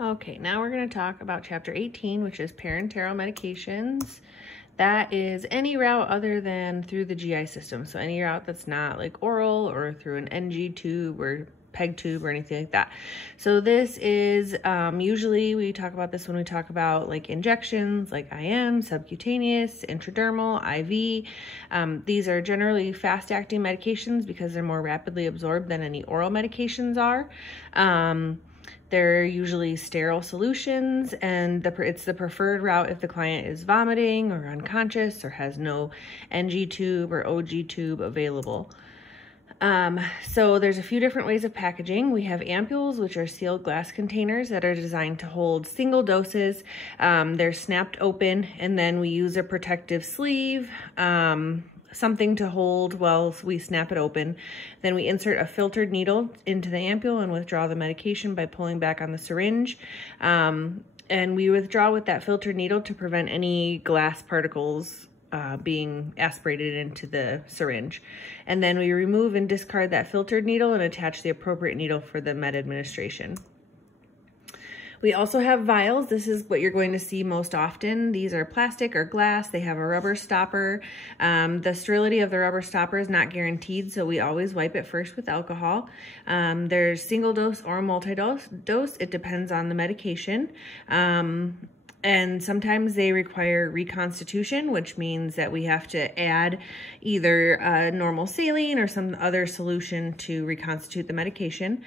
Okay, now we're going to talk about chapter 18, which is parenteral medications. That is any route other than through the GI system. So any route that's not like oral or through an NG tube or PEG tube or anything like that. So this is usually we talk about this when we talk about like injections, like IM, subcutaneous, intradermal, IV. These are generally fast-acting medications because they're more rapidly absorbed than any oral medications are. They're usually sterile solutions, and it's the preferred route if the client is vomiting or unconscious or has no NG tube or OG tube available. So there's a few different ways of packaging. We have ampules, which are sealed glass containers that are designed to hold single doses. They're snapped open, and then we use a protective sleeve, something to hold while we snap it open. Then we insert a filtered needle into the ampule and withdraw the medication by pulling back on the syringe. And we withdraw with that filtered needle to prevent any glass particles being aspirated into the syringe. And then we remove and discard that filtered needle and attach the appropriate needle for the med administration. We also have vials. This is what you're going to see most often. These are plastic or glass. They have a rubber stopper. The sterility of the rubber stopper is not guaranteed, so we always wipe it first with alcohol. There's single dose or multi-dose. It depends on the medication. And sometimes they require reconstitution, which means that we have to add either normal saline or some other solution to reconstitute the medication.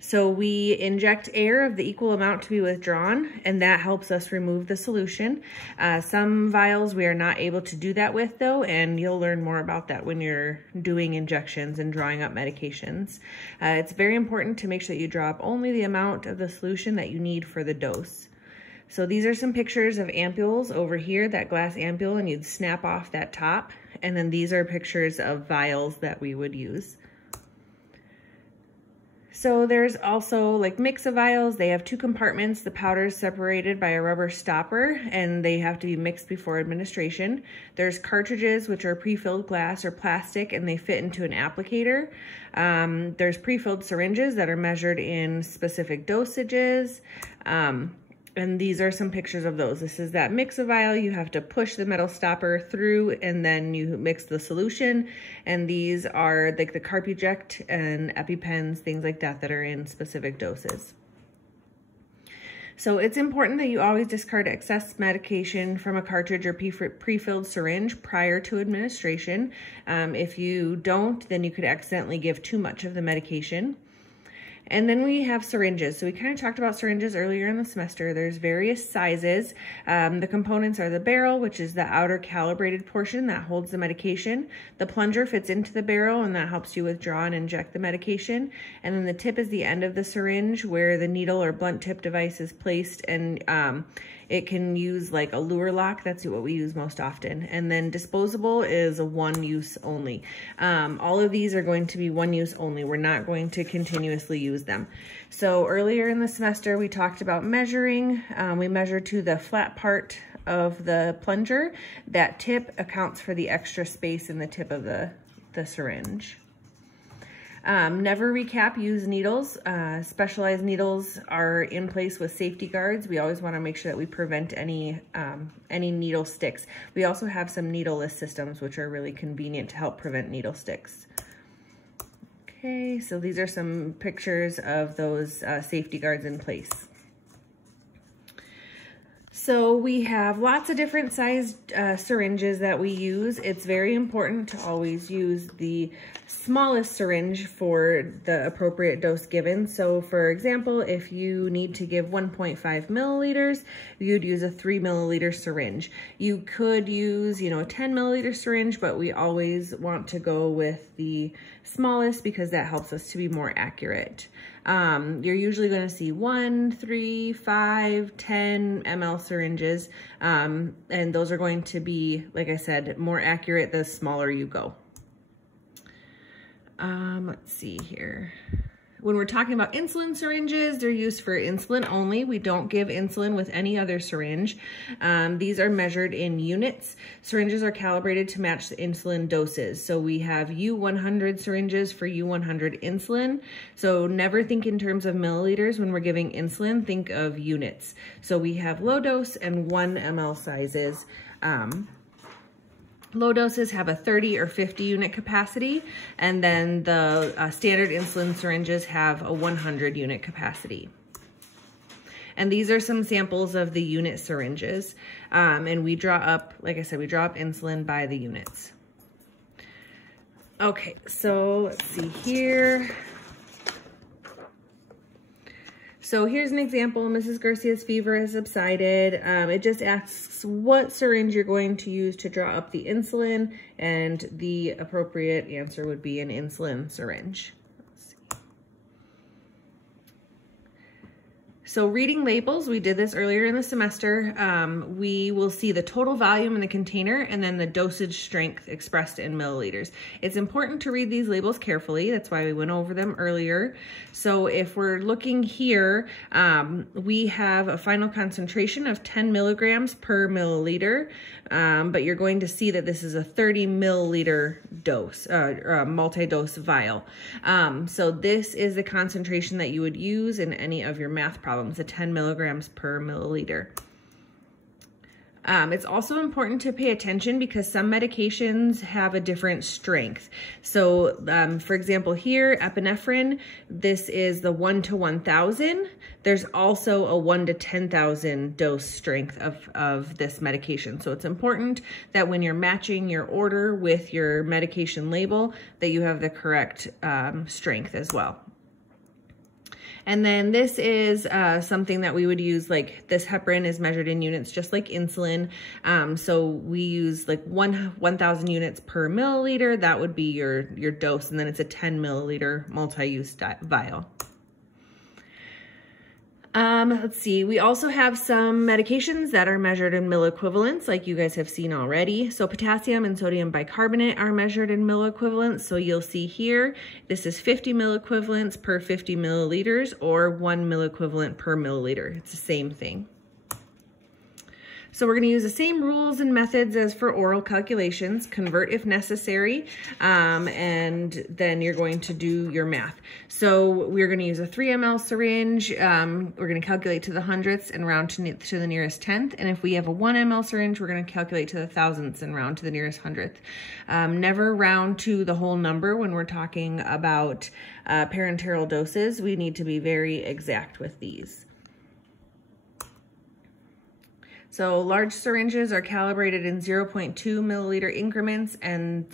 So we inject air of the equal amount to be withdrawn, and that helps us remove the solution. Some vials we are not able to do that with, though, and you'll learn more about that when you're doing injections and drawing up medications. It's very important to make sure that you draw up only the amount of the solution that you need for the dose. So these are some pictures of ampules over here, that glass ampule, and you'd snap off that top. And then these are pictures of vials that we would use. So there's also like mix of vials. They have two compartments. The powder is separated by a rubber stopper, and they have to be mixed before administration. There's cartridges, which are pre-filled glass or plastic, and they fit into an applicator. There's pre-filled syringes that are measured in specific dosages. And these are some pictures of those. This is that mix of vial. You have to push the metal stopper through, and then you mix the solution. And these are like the Carpuject and EpiPens, things like that, that are in specific doses. So it's important that you always discard excess medication from a cartridge or pre-filled syringe prior to administration. If you don't, then you could accidentally give too much of the medication. And then we have syringes. So we kind of talked about syringes earlier in the semester. There's various sizes. The components are the barrel, which is the outer calibrated portion that holds the medication. The plunger fits into the barrel, and that helps you withdraw and inject the medication. And then the tip is the end of the syringe where the needle or blunt tip device is placed, and it can use like a lure lock. That's what we use most often. And then disposable is a one use only. All of these are going to be one use only. We're not going to continuously use them. So earlier in the semester, we talked about measuring. We measure to the flat part of the plunger. That tip accounts for the extra space in the tip of the syringe. Never recap use needles. Specialized needles are in place with safety guards. We always want to make sure that we prevent any needle sticks. We also have some needleless systems, which are really convenient to help prevent needle sticks. Okay, so these are some pictures of those safety guards in place. So we have lots of different sized syringes that we use. It's very important to always use the smallest syringe for the appropriate dose given. So for example, if you need to give 1.5 milliliters, you'd use a 3 milliliter syringe. You could use, a 10 milliliter syringe, but we always want to go with the smallest because that helps us to be more accurate. You're usually going to see 1, 3, 5, 10 ml syringes, and those are going to be, like I said, more accurate the smaller you go. Let's see here. When we're talking about insulin syringes, they're used for insulin only. We don't give insulin with any other syringe. These are measured in units. Syringes are calibrated to match the insulin doses. So we have U100 syringes for U100 insulin. So never think in terms of milliliters when we're giving insulin, think of units. So we have low dose and 1 ml sizes. Low doses have a 30 or 50 unit capacity, and then the standard insulin syringes have a 100 unit capacity. And these are some samples of the unit syringes. And we draw up, like I said, we draw up insulin by the units. Okay, so let's see here. So here's an example. Mrs. Garcia's fever has subsided. It just asks what syringe you're going to use to draw up the insulin, and the appropriate answer would be an insulin syringe. So reading labels, we did this earlier in the semester. We will see the total volume in the container and then the dosage strength expressed in milliliters. It's important to read these labels carefully. That's why we went over them earlier. So if we're looking here, we have a final concentration of 10 milligrams per milliliter, but you're going to see that this is a 30 milliliter dose, multi-dose vial. So this is the concentration that you would use in any of your math problems. The 10 milligrams per milliliter. It's also important to pay attention because some medications have a different strength. So for example here, epinephrine, this is the 1 to 1,000. There's also a 1 to 10,000 dose strength of this medication. So it's important that when you're matching your order with your medication label, that you have the correct strength as well. And then this is something that we would use, like this heparin is measured in units just like insulin. So we use like 1,000 units per milliliter. That would be your dose. And then it's a 10 milliliter multi-use vial. Let's see, we also have some medications that are measured in milliequivalents, like you guys have seen already. So potassium and sodium bicarbonate are measured in milliequivalents. So you'll see here, this is 50 milliequivalents per 50 milliliters or 1 milliequivalent per milliliter. It's the same thing. So we're going to use the same rules and methods as for oral calculations, convert if necessary, and then you're going to do your math. So we're going to use a 3 ml syringe. We're going to calculate to the hundredths and round to the nearest tenth. And if we have a 1 ml syringe, we're going to calculate to the thousandths and round to the nearest hundredth. Never round to the whole number when we're talking about parenteral doses. We need to be very exact with these. So large syringes are calibrated in 0.2 milliliter increments, and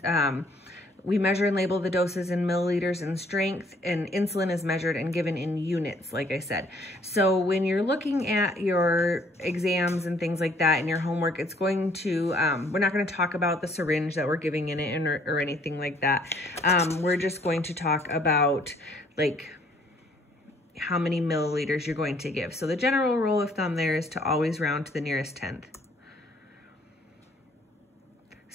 we measure and label the doses in milliliters in strength, and insulin is measured and given in units, like I said. So when you're looking at your exams and things like that in your homework, it's going to, we're not going to talk about the syringe that we're giving in it or anything like that. We're just going to talk about like how many milliliters you're going to give. So the general rule of thumb there is to always round to the nearest tenth.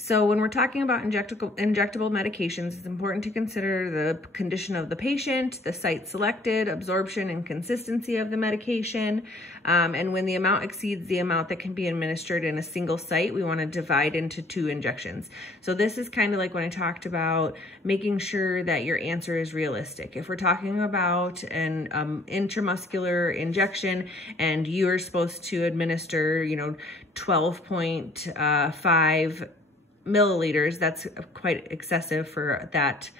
So when we're talking about injectable medications, it's important to consider the condition of the patient, the site selected, absorption and consistency of the medication, and when the amount exceeds the amount that can be administered in a single site, we want to divide into 2 injections. So this is kind of like when I talked about making sure that your answer is realistic. If we're talking about an intramuscular injection and you're supposed to administer, 12.5 milliliters, that's quite excessive for that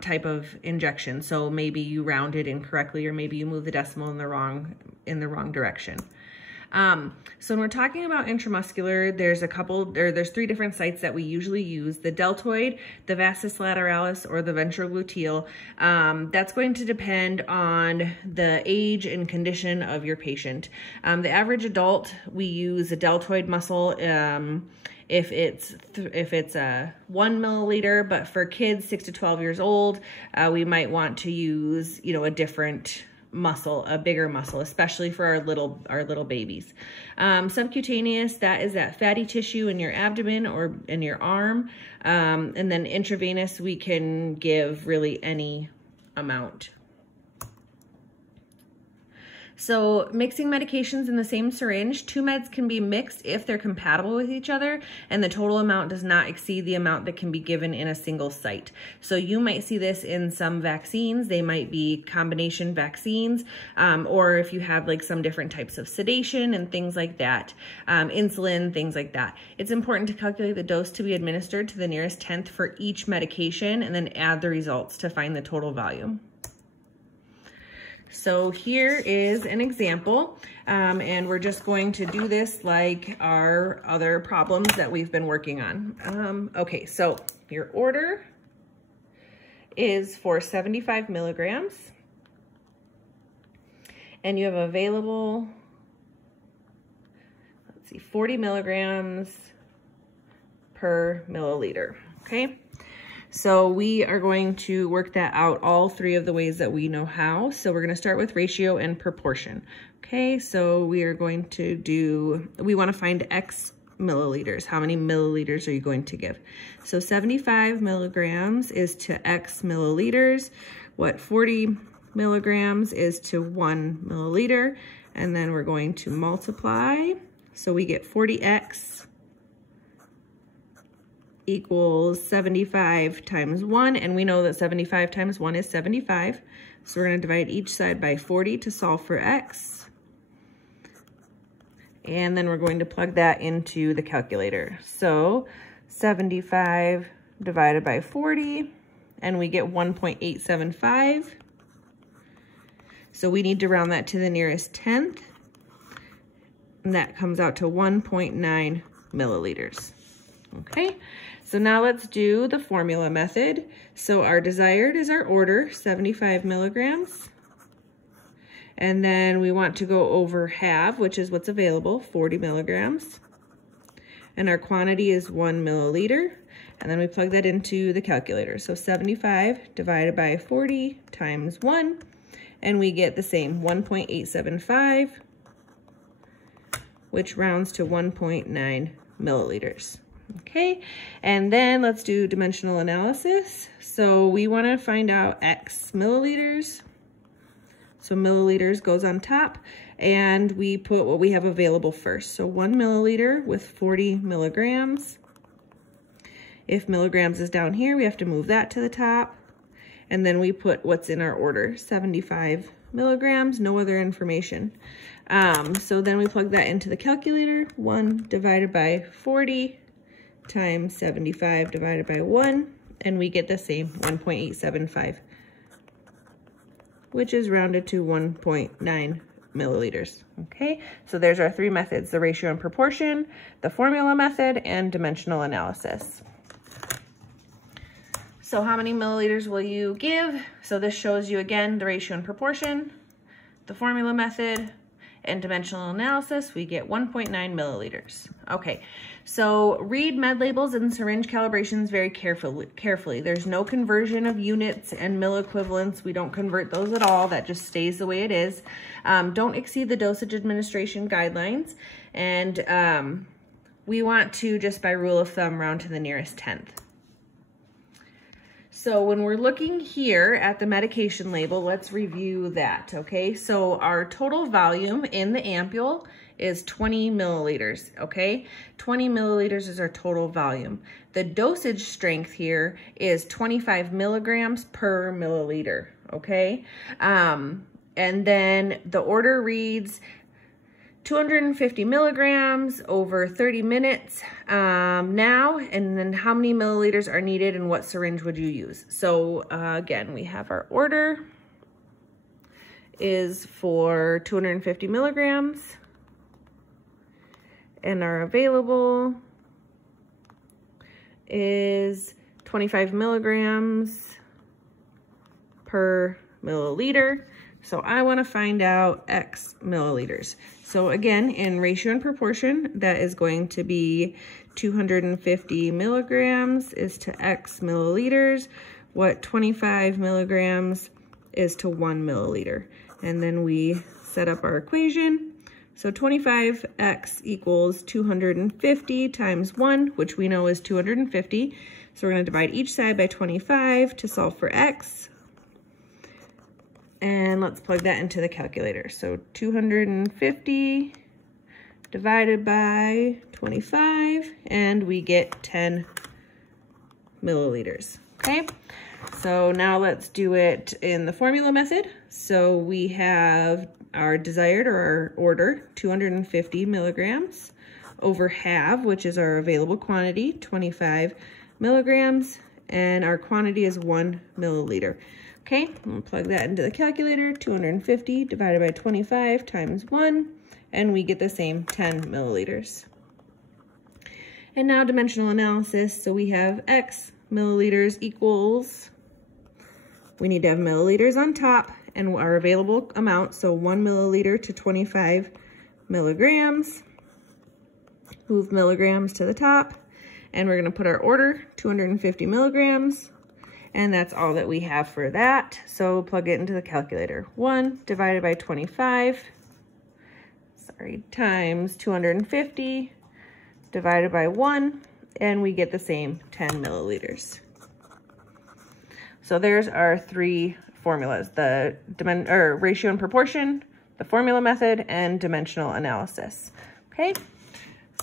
type of injection. So maybe you round it incorrectly, or maybe you move the decimal in the wrong direction. So when we're talking about intramuscular, there's 3 different sites that we usually use: the deltoid, the vastus lateralis, or the ventrogluteal. That's going to depend on the age and condition of your patient. The average adult, we use a deltoid muscle if it's 1 milliliter, but for kids 6 to 12 years old, we might want to use, a different muscle, a bigger muscle, especially for our little babies. Subcutaneous, that is that fatty tissue in your abdomen or in your arm. And then intravenous, we can give really any amount. So mixing medications in the same syringe, 2 meds can be mixed if they're compatible with each other and the total amount does not exceed the amount that can be given in a single site. So you might see this in some vaccines. They might be combination vaccines, or if you have like some different types of sedation and things like that, insulin, things like that. It's important to calculate the dose to be administered to the nearest tenth for each medication and then add the results to find the total volume. So here is an example, and we're just going to do this like our other problems that we've been working on. Okay, so your order is for 75 milligrams, and you have available, let's see, 40 milligrams per milliliter, okay? So we are going to work that out all 3 of the ways that we know how. So we're going to start with ratio and proportion. Okay, so we are going to do, we want to find X milliliters. How many milliliters are you going to give? So 75 milligrams is to X milliliters. What 40 milligrams is to 1 milliliter. And then we're going to multiply. So we get 40X equals 75 times 1, and we know that 75 times 1 is 75. So we're going to divide each side by 40 to solve for X. And then we're going to plug that into the calculator. So 75 divided by 40, and we get 1.875. So we need to round that to the nearest tenth, and that comes out to 1.9 milliliters. Okay, so now let's do the formula method. So our desired is our order, 75 milligrams. And then we want to go over half, which is what's available, 40 milligrams. And our quantity is 1 milliliter. And then we plug that into the calculator. So 75 divided by 40 times 1. And we get the same, 1.875, which rounds to 1.9 milliliters. Okay, and then let's do dimensional analysis. So we want to find out X milliliters. So milliliters goes on top, and we put what we have available first. So 1 milliliter with 40 milligrams. If milligrams is down here, we have to move that to the top. And then we put what's in our order, 75 milligrams, no other information. So then we plug that into the calculator, 1 divided by 40 times 75 divided by 1, and we get the same, 1.875, which is rounded to 1.9 milliliters. Okay, so there's our 3 methods, the ratio and proportion, the formula method, and dimensional analysis. So how many milliliters will you give? So this shows you again the ratio and proportion, the formula method, and dimensional analysis. We get 1.9 milliliters. Okay, so read med labels and syringe calibrations very carefully. There's no conversion of units and milliequivalents. We don't convert those at all. That just stays the way it is. Don't exceed the dosage administration guidelines. And we want to, just by rule of thumb, round to the nearest tenth. So when we're looking here at the medication label, let's review that, okay? So our total volume in the ampule is 20 milliliters, okay? 20 milliliters is our total volume. The dosage strength here is 25 milligrams per milliliter, okay? And then the order reads 250 milligrams over 30 minutes now, and then how many milliliters are needed and what syringe would you use? So again, we have our order is for 250 milligrams and our available is 25 milligrams per milliliter. So I want to find out X milliliters. So again, in ratio and proportion, that is going to be 250 milligrams is to X milliliters, what 25 milligrams is to 1 milliliter. And then we set up our equation. So 25X equals 250 times 1, which we know is 250. So we're going to divide each side by 25 to solve for X. And let's plug that into the calculator. So 250 divided by 25, and we get 10 milliliters, okay? So now let's do it in the formula method. So we have our desired, or our order, 250 milligrams over half, which is our available quantity, 25 milligrams, and our quantity is 1 milliliter. Okay, we'll plug that into the calculator, 250 divided by 25 times 1, and we get the same 10 milliliters. And now dimensional analysis, so we have X milliliters equals, we need to have milliliters on top and our available amount, so 1 milliliter to 25 milligrams. Move milligrams to the top, and we're gonna put our order, 250 milligrams, and that's all that we have for that. So plug it into the calculator. 1 divided by 25, times 250 divided by 1, and we get the same 10 milliliters. So there's our three formulas, the ratio and proportion, the formula method, and dimensional analysis. Okay,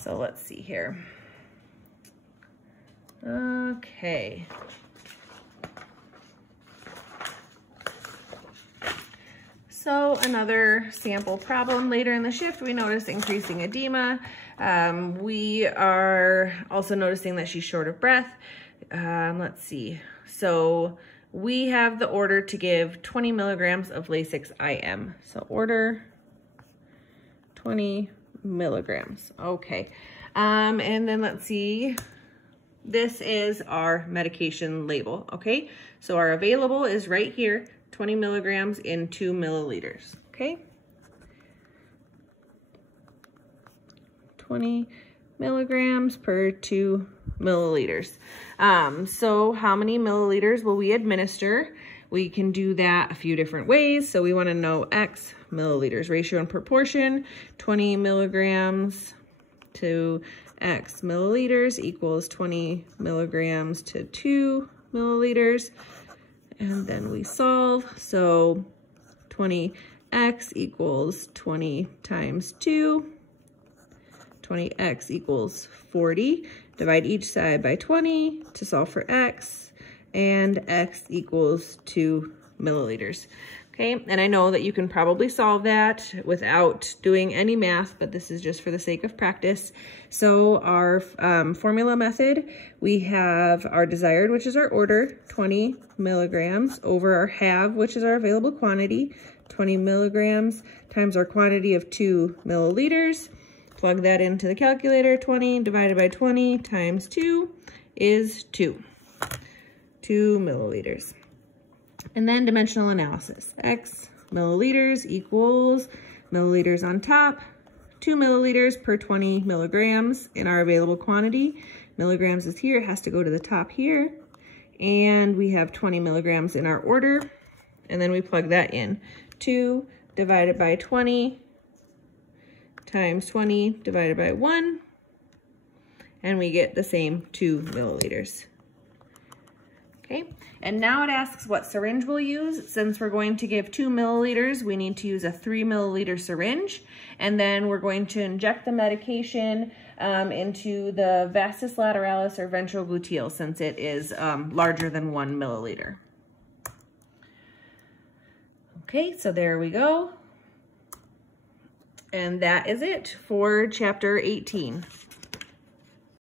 so let's see here. Okay. So another sample problem later in the shift, we notice increasing edema. We are also noticing that she's short of breath. Let's see. So we have the order to give 20 milligrams of Lasix IM. So order 20 milligrams. Okay. And then let's see. This is our medication label. Okay. So our available is right here. 20 milligrams in 2 milliliters, okay? 20 milligrams per 2 milliliters. So how many milliliters will we administer? We can do that a few different ways. So we want to know X milliliters, ratio and proportion, 20 milligrams to X milliliters equals 20 milligrams to 2 milliliters. And then we solve, so 20x equals 20 times 2, 20x equals 40. Divide each side by 20 to solve for x, and x equals 2 milliliters. Okay, and I know that you can probably solve that without doing any math, but this is just for the sake of practice. So our formula method, we have our desired, which is our order, 20 milligrams, over our have, which is our available quantity, 20 milligrams, times our quantity of 2 milliliters. Plug that into the calculator, 20 divided by 20 times 2 is 2 milliliters. And then dimensional analysis. X milliliters equals milliliters on top, 2 milliliters per 20 milligrams in our available quantity. Milligrams is here, it has to go to the top here. And we have 20 milligrams in our order. And then we plug that in. 2 divided by 20 times 20 divided by 1. And we get the same 2 milliliters. Okay, and now it asks what syringe we'll use. Since we're going to give 2 milliliters, we need to use a 3 milliliter syringe. And then we're going to inject the medication into the vastus lateralis or ventral gluteal, since it is larger than 1 milliliter. Okay, so there we go. And that is it for chapter 18.